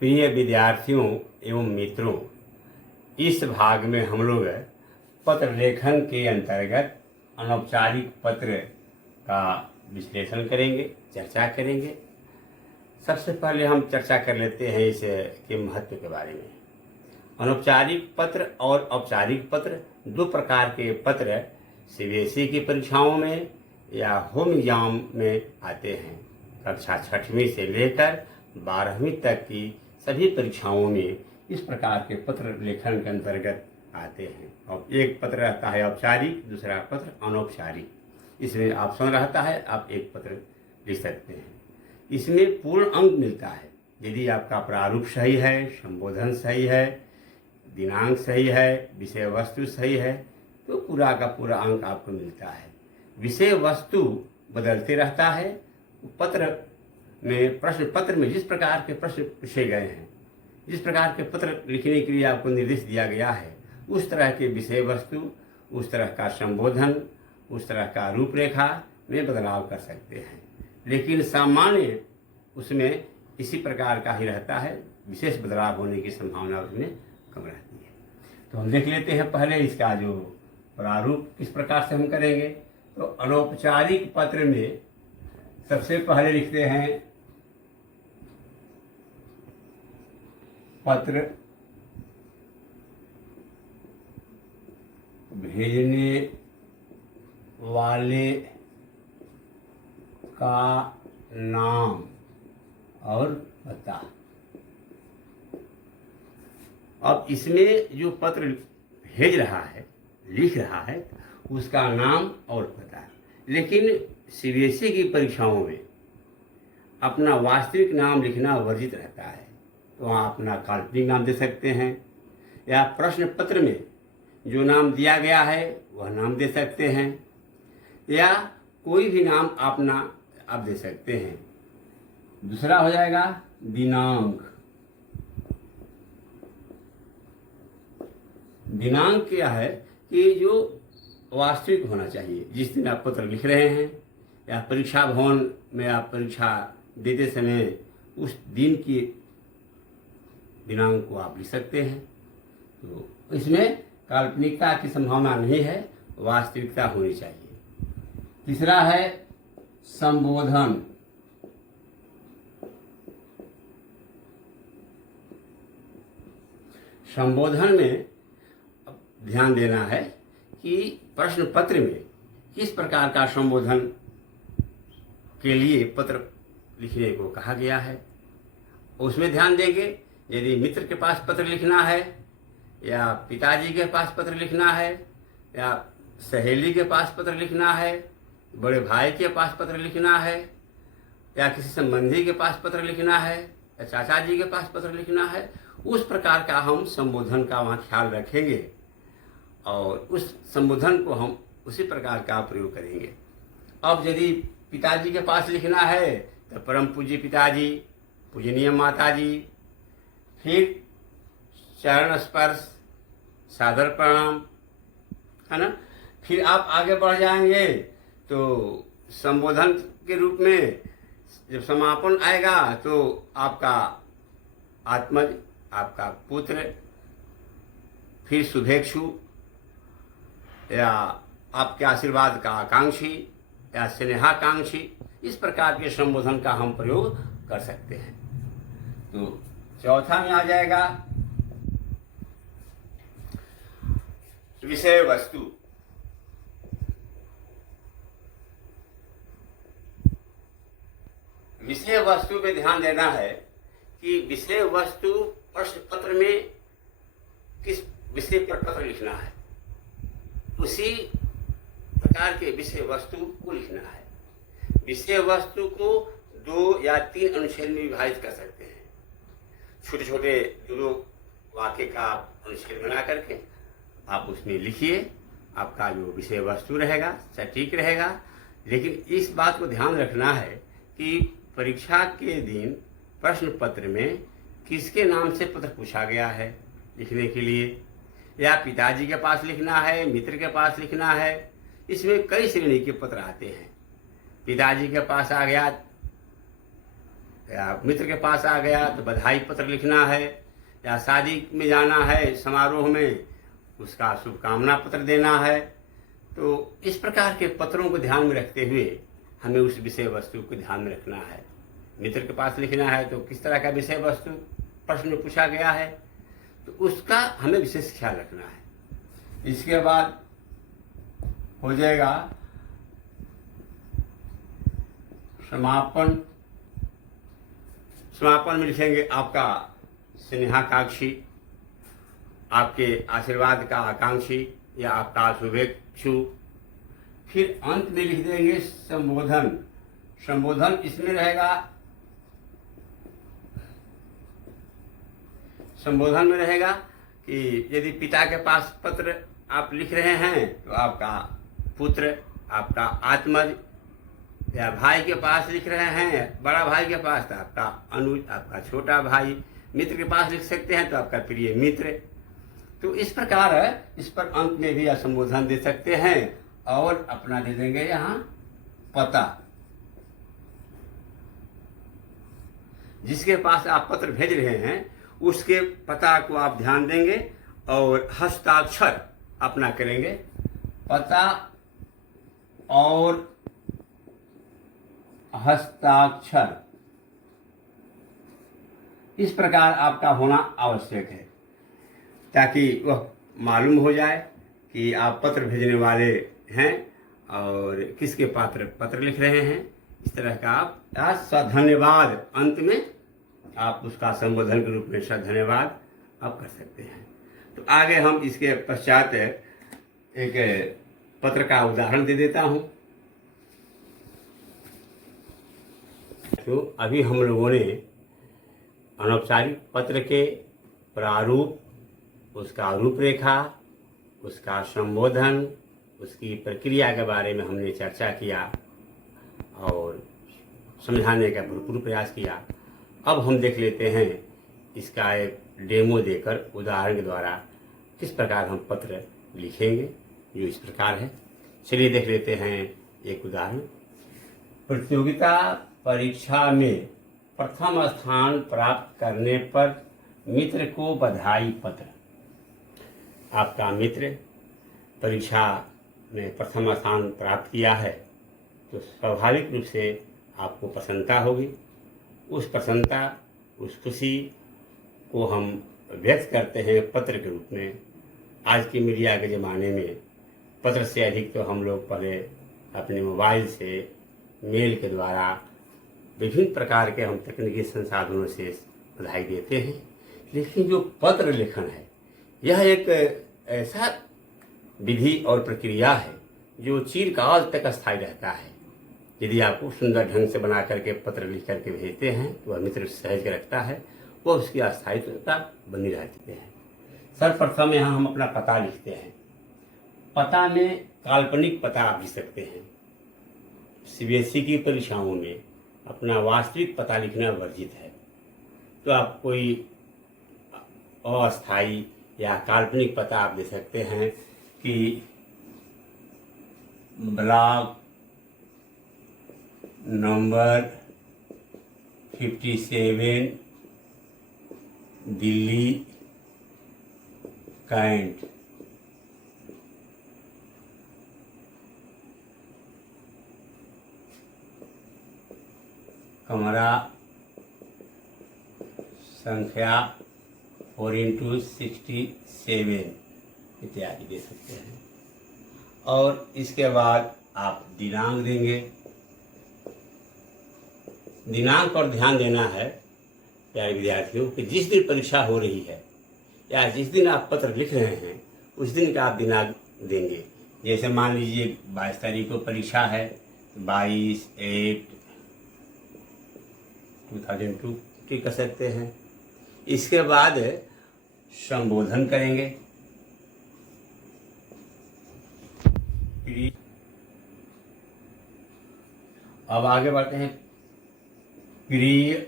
प्रिय विद्यार्थियों एवं मित्रों, इस भाग में हम लोग पत्र लेखन के अंतर्गत अनौपचारिक पत्र का विश्लेषण करेंगे, चर्चा करेंगे। सबसे पहले हम चर्चा कर लेते हैं इसके महत्व के बारे में। अनौपचारिक पत्र और औपचारिक पत्र दो प्रकार के पत्र सीबीएसई की परीक्षाओं में या होम एग्जाम में आते हैं। कक्षा 6वीं से लेकर 12वीं तक की सभी परीक्षाओं में इस प्रकार के पत्र लेखन के अंतर्गत आते हैं। और एक पत्र रहता है औपचारिक, दूसरा पत्र अनौपचारिक। इसमें ऑप्शन रहता है, आप एक पत्र लिख सकते हैं। इसमें पूर्ण अंक मिलता है यदि आपका प्रारूप सही है, संबोधन सही है, दिनांक सही है, विषय वस्तु सही है, तो पूरा का पूरा अंक आपको मिलता है। विषय वस्तु बदलते रहता है। पत्र में, प्रश्न पत्र में जिस प्रकार के प्रश्न पूछे गए हैं, जिस प्रकार के पत्र लिखने के लिए आपको निर्देश दिया गया है, उस तरह के विषय वस्तु, उस तरह का संबोधन, उस तरह का रूपरेखा में बदलाव कर सकते हैं। लेकिन सामान्य उसमें इसी प्रकार का ही रहता है, विशेष बदलाव होने की संभावना उसमें कम रहती है। तो हम देख लेते हैं पहले इसका जो प्रारूप किस प्रकार से हम करेंगे। तो अनौपचारिक पत्र में सबसे पहले लिखते हैं पत्र भेजने वाले का नाम और पता। अब इसमें जो पत्र भेज रहा है, लिख रहा है, उसका नाम और पता। लेकिन सीबीएसई की परीक्षाओं में अपना वास्तविक नाम लिखना वर्जित रहता है। तो वहाँ अपना काल्पनिक नाम दे सकते हैं, या प्रश्न पत्र में जो नाम दिया गया है वह नाम दे सकते हैं, या कोई भी नाम अपना आप दे सकते हैं। दूसरा हो जाएगा दिनांक। दिनांक क्या है कि जो वास्तविक होना चाहिए, जिस दिन आप पत्र लिख रहे हैं या परीक्षा भवन में आप परीक्षा देते समय उस दिन की दिनांक को आप लिख सकते हैं। तो इसमें काल्पनिकता की संभावना नहीं है, वास्तविकता होनी चाहिए। तीसरा है संबोधन। संबोधन में ध्यान देना है कि प्रश्न पत्र में किस प्रकार का संबोधन के लिए पत्र लिखने को कहा गया है, उसमें ध्यान देंगे। यदि मित्र के पास पत्र लिखना है, या पिताजी के पास पत्र लिखना है, या सहेली के पास पत्र लिखना है, बड़े भाई के पास पत्र लिखना है, या किसी संबंधी के पास पत्र लिखना है, या चाचा जी के पास पत्र लिखना है, उस प्रकार का हम संबोधन का वहाँ ख्याल रखेंगे और उस संबोधन को हम उसी प्रकार का प्रयोग करेंगे। अब यदि पिताजी के पास लिखना है तो परम पूज्य पिताजी, पूजनीय माताजी, फिर चरण स्पर्श, सादर प्रणाम, है ना। फिर आप आगे बढ़ जाएंगे तो संबोधन के रूप में जब समापन आएगा तो आपका आत्मज, आपका पुत्र, फिर शुभेच्छु या आपके आशीर्वाद का आकांक्षी या स्नेहाकांक्षी, इस प्रकार के संबोधन का हम प्रयोग कर सकते हैं। तो चौथा में आ जाएगा विषय वस्तु। विषय वस्तु पे ध्यान देना है कि विषय वस्तु प्रश्न पत्र में किस विषय पर पत्र लिखना है, उसी प्रकार के विषय वस्तु को लिखना है। विषय वस्तु को 2 या 3 अनुच्छेद में विभाजित कर सकते हैं। छोटे छोटे 2 वाक्य का अनुच्छेद बना करके आप उसमें लिखिए। आपका जो विषय वस्तु रहेगा सटीक रहेगा। लेकिन इस बात को ध्यान रखना है कि परीक्षा के दिन प्रश्न पत्र में किसके नाम से पत्र पूछा गया है लिखने के लिए, या पिताजी के पास लिखना है, मित्र के पास लिखना है। इसमें कई श्रेणी के पत्र आते हैं। पिताजी के पास आ गया या मित्र के पास आ गया तो बधाई पत्र लिखना है, या शादी में जाना है समारोह में उसका शुभकामना पत्र देना है। तो इस प्रकार के पत्रों को ध्यान में रखते हुए हमें उस विषय वस्तु को ध्यान में रखना है। मित्र के पास लिखना है तो किस तरह का विषय वस्तु प्रश्न में पूछा गया है, तो उसका हमें विशेष ख्याल रखना है। इसके बाद हो जाएगा समापन। समापन में लिखेंगे आपका स्नेहाकांक्षी, आपके आशीर्वाद का आकांक्षी या आपका शुभेच्छु। फिर अंत में लिख देंगे संबोधन। संबोधन इसमें रहेगा, संबोधन में रहेगा कि यदि पिता के पास पत्र आप लिख रहे हैं तो आपका पुत्र, आपका आत्मज, या भाई के पास लिख रहे हैं, बड़ा भाई के पास तो आपका अनुज, आपका छोटा भाई। मित्र के पास लिख सकते हैं तो आपका प्रिय मित्र। तो इस प्रकार इस पर अंत में भी आप संबोधन दे सकते हैं और अपना दे देंगे यहाँ पता। जिसके पास आप पत्र भेज रहे हैं उसके पता को आप ध्यान देंगे और हस्ताक्षर अपना करेंगे, पता और हस्ताक्षर इस प्रकार आपका होना आवश्यक है, ताकि वह मालूम हो जाए कि आप पत्र भेजने वाले हैं और किसके पत्र लिख रहे हैं। इस तरह का आप सधन्यवाद अंत में आप उसका संबोधन के रूप में सधन्यवाद आप कर सकते हैं। तो आगे हम इसके पश्चात एक पत्र का उदाहरण दे देता हूं। तो अभी हम लोगों ने अनौपचारिक पत्र के प्रारूप, उसका रूपरेखा, उसका संबोधन, उसकी प्रक्रिया के बारे में हमने चर्चा किया और समझाने का भरपूर प्रयास किया। अब हम देख लेते हैं इसका एक डेमो देकर उदाहरण के द्वारा किस प्रकार हम पत्र लिखेंगे, जो इस प्रकार है। चलिए देख लेते हैं एक उदाहरण। प्रतियोगिता परीक्षा में प्रथम स्थान प्राप्त करने पर मित्र को बधाई पत्र। आपका मित्र परीक्षा में प्रथम स्थान प्राप्त किया है तो स्वाभाविक रूप से आपको प्रसन्नता होगी। उस प्रसन्नता, उस खुशी को हम व्यक्त करते हैं पत्र के रूप में। आज की मीडिया के ज़माने में पत्र से अधिक तो हम लोग पहले अपने मोबाइल से, मेल के द्वारा, विभिन्न प्रकार के हम तकनीकी संसाधनों से बधाई देते हैं। लेकिन जो पत्र लेखन है यह एक ऐसा विधि और प्रक्रिया है जो चिरकाल तक स्थायी रहता है। यदि आपको सुंदर ढंग से बना करके पत्र लिख करके भेजते हैं तो वह मित्र सहज के रखता है, वह उसकी अस्थायित्वता बनी रहती है। सर्वप्रथम यहाँ हम अपना पता लिखते हैं। पता में काल्पनिक पता आप लिख सकते हैं। सीबीएसई की परीक्षाओं में अपना वास्तविक पता लिखना वर्जित है, तो आप कोई अस्थायी या काल्पनिक पता आप दे सकते हैं कि ब्लॉक नंबर 57 दिल्ली कैंट, कमरा संख्या 4x67 इत्यादि दे सकते हैं। और इसके बाद आप दिनांक देंगे। दिनांक पर ध्यान देना है प्यारे विद्यार्थियों कि जिस दिन परीक्षा हो रही है या जिस दिन आप पत्र लिख रहे हैं उस दिन का आप दिनांक देंगे। जैसे मान लीजिए 22 तारीख को परीक्षा है, 22/8/2002 कर सकते हैं। इसके बाद संबोधन करेंगे। अब आगे बढ़ते हैं। प्रिय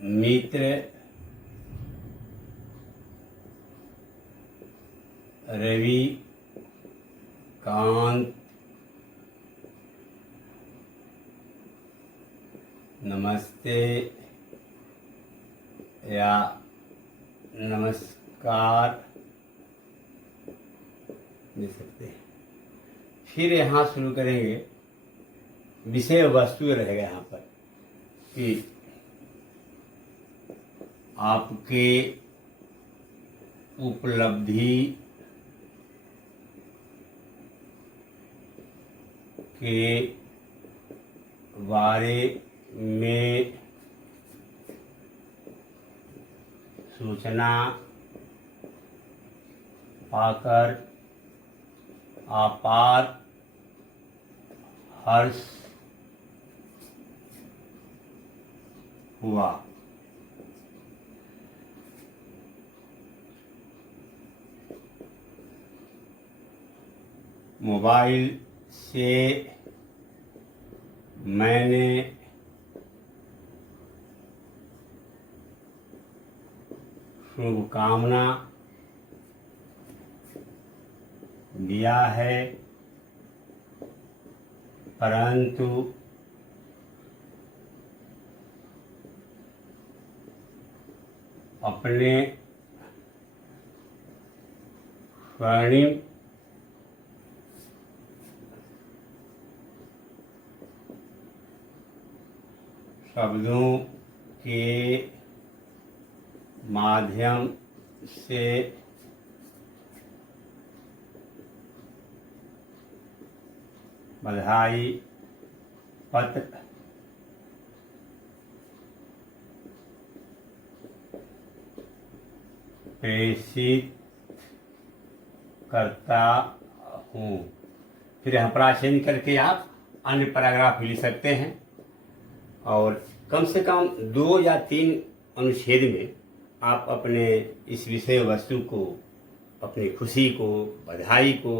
मित्र रवि कांत नमस्ते या नमस्कार दे सकते हैं। फिर यहाँ शुरू करेंगे, विषय वस्तु रहेगा यहाँ पर कि आपके उपलब्धि के बारे में सूचना पाकर अपार हर्ष हुआ। मोबाइल से मैंने शुभकामना दिया है, परंतु अपने स्वर्णिम शब्दों के माध्यम से बधाई पत्र प्रेषित करता हूँ। फिर यहाँ प्राचीन करके आप अन्य पैराग्राफ लिख सकते हैं और कम से कम 2 या 3 अनुच्छेद में आप अपने इस विषय वस्तु को, अपनी खुशी को, बधाई को,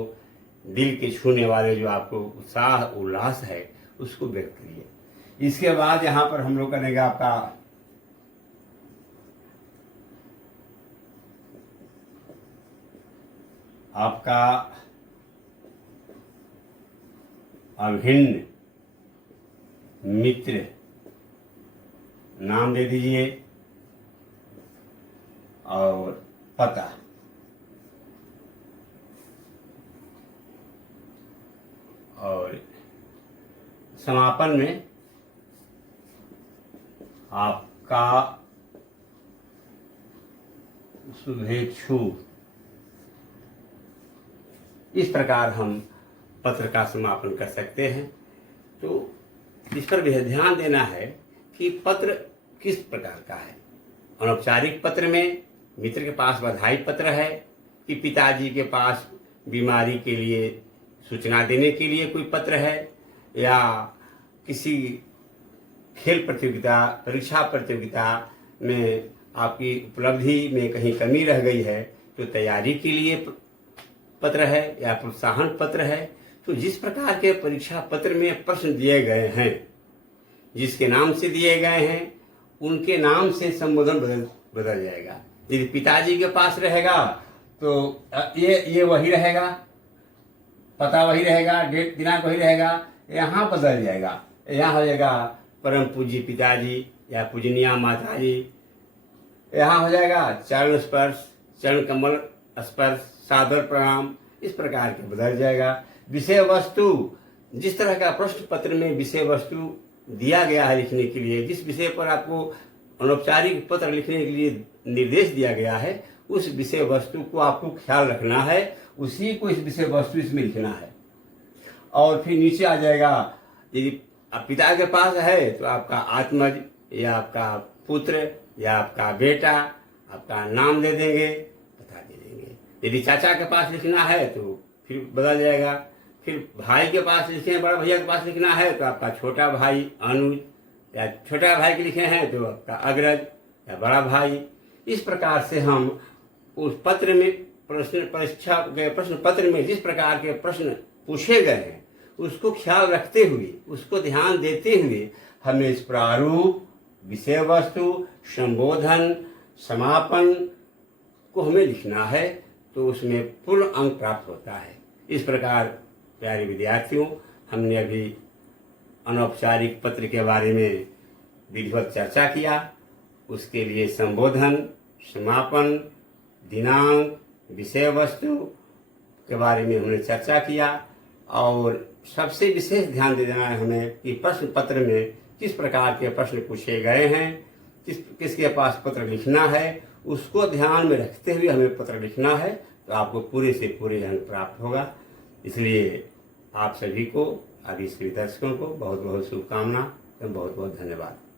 दिल के छूने वाले जो आपको उत्साह उल्लास है उसको व्यक्त करिए। इसके बाद यहाँ पर हम लोग करेंगे आपका अभिन्न मित्र नाम दे दीजिए और पता। और समापन में आपका शुभेच्छु। इस प्रकार हम पत्र का समापन कर सकते हैं। तो इस पर भी ध्यान देना है कि पत्र किस प्रकार का है। अनौपचारिक पत्र में मित्र के पास बधाई पत्र है कि पिताजी के पास बीमारी के लिए सूचना देने के लिए कोई पत्र है, या किसी खेल प्रतियोगिता, परीक्षा प्रतियोगिता में आपकी उपलब्धि में कहीं कमी रह गई है तो तैयारी के लिए पत्र है या प्रोत्साहन पत्र है। तो जिस प्रकार के परीक्षा पत्र में प्रश्न दिए गए हैं, जिसके नाम से दिए गए हैं उनके नाम से संबोधन बदल जाएगा। यदि पिताजी के पास रहेगा तो ये वही रहेगा, पता वही रहेगा, डेट दिनांक वही रहेगा, यहाँ बदल जाएगा। यहाँ हो जाएगा परम पूज्य पिताजी या पूजनीय माताजी, यहाँ हो जाएगा चरण स्पर्श, चरण कमल स्पर्श, सादर प्रणाम। इस प्रकार के बदल जाएगा। विषय वस्तु, जिस तरह का प्रश्न पत्र में विषय वस्तु दिया गया है लिखने के लिए, जिस विषय पर आपको अनौपचारिक पत्र लिखने के लिए निर्देश दिया गया है, उस विषय वस्तु को आपको ख्याल रखना है, उसी को इस विषय वस्तु इसमें लिखना है। और फिर नीचे आ जाएगा, यदि पिता के पास है तो आपका आत्मज या आपका पुत्र या आपका बेटा, आपका नाम दे देंगे, बता दे देंगे। यदि चाचा के पास लिखना है तो फिर बदल जाएगा। फिर भाई के पास लिखे, बड़ा भैया के पास लिखना है तो आपका छोटा भाई अनुज, या छोटा भाई के लिखे हैं तो आपका अग्रज या बड़ा भाई। इस प्रकार से हम उस पत्र में परीक्षा के प्रश्न पत्र में जिस प्रकार के प्रश्न पूछे गए हैं उसको ख्याल रखते हुए, उसको ध्यान देते हुए हमें इस प्रारूप, विषय वस्तु, संबोधन, समापन को हमें लिखना है, तो उसमें पूर्ण अंक प्राप्त होता है। इस प्रकार प्यारे विद्यार्थियों, हमने अभी अनौपचारिक पत्र के बारे में विधिवत चर्चा किया। उसके लिए संबोधन, समापन, दिनांक, विषय वस्तु के बारे में हमने चर्चा किया और सबसे विशेष ध्यान दे देना है हमें कि प्रश्न पत्र में किस प्रकार के प्रश्न पूछे गए हैं, किसके पास पत्र लिखना है, उसको ध्यान में रखते हुए हमें पत्र लिखना है, तो आपको पूरे से पूरे अंक प्राप्त होगा। इसलिए आप सभी को, आदि सभी दर्शकों को बहुत बहुत शुभकामना एवं बहुत बहुत धन्यवाद।